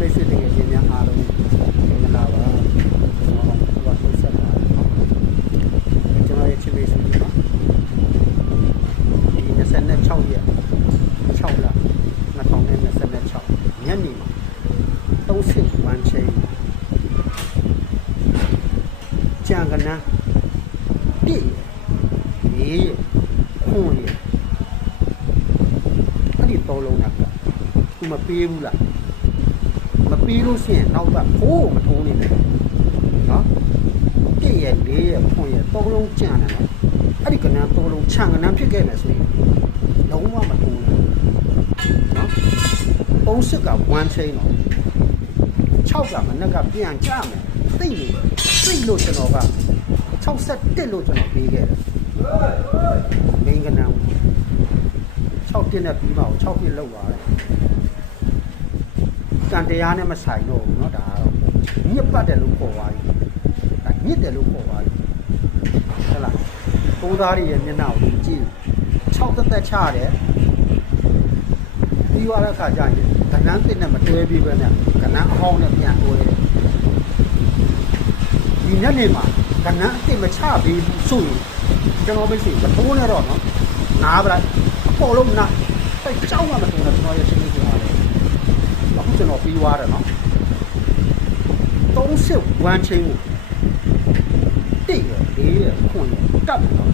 မိတ်ဆွေတကယ်ချင်းများအားလုံးမင်္ဂလာပါဟောတော့ဆက်ပါကျွန်တော်ရဲ့ချစ်မိတ်ဆွေတွေပါဒီ26ရက်6လ2026ညနေမှာ30ဝမ်းချိန်ကြံကနန်းပြည့်ရေခွန်ရအဲ့ဒီသုံးလုံးကသူမပေးဘူးလားမပြီးလို့ရှိရင်နောက်ကဖိုးမထိုးနေတယ်နော်ပြည့်ရဲ့လေးရဲ့ခွန်ရဲ့သုံးလုံးကြံတယ်နော်အဲ့ဒီကနန်းသုံးလုံးခြံကနန်းဖြစ်ခဲ့မယ်ဆိုရင်လုံးဝမထိုးဘူးနော်ပုံးစစ်ကဝမ်းချိန်တော့6ကမနက်ကပြန်ကြမယ်သိနေသိလို့ကျွန်တော်က61လို့ကျွန်တော်ပေးခဲ့တယ်မင်းကနန်း6ပြည့်နဲ့ပြီးပါအောင်6ပြည့်လောက်သွားတယ်ကံတရားနဲ့မဆိုင်တော့ဘူးเนาะဒါကတော့ညစ်ပတ်တယ်လို့ခေါ်သွားပြီဒါညစ်တယ်လို့ခေါ်သွားပြီဟုတ်လားကိုးသားတွေရဲ့မျက်နှာကိုကြည့်6သက်ချတယ်ပြီးသွားတဲ့အခါကျရင်ကဏ္ဍတစ်နဲ့မတွဲပြီးပဲနဲ့ကဏ္ဍအဟောင်းနဲ့ပြန်တွဲတယ်ဒီညနေမှာကဏ္ဍအစ်မချပြီးဆိုရင်ကျွန်တော်မရှိမထိုးနဲ့တော့เนาะနားပလိုက်အပေါ်လုံးနားအဲ့ကြောက်မှမထိုးနဲ့ကျွန်တော်ရဲ့ရှင်းနေကြပါလေအခုကျွန်တော်ပြီးသွားတယ်နော်30ဝမ်းချင်းကိုတိတ်ရ၄ရခွန်ရတက်တယ်နော်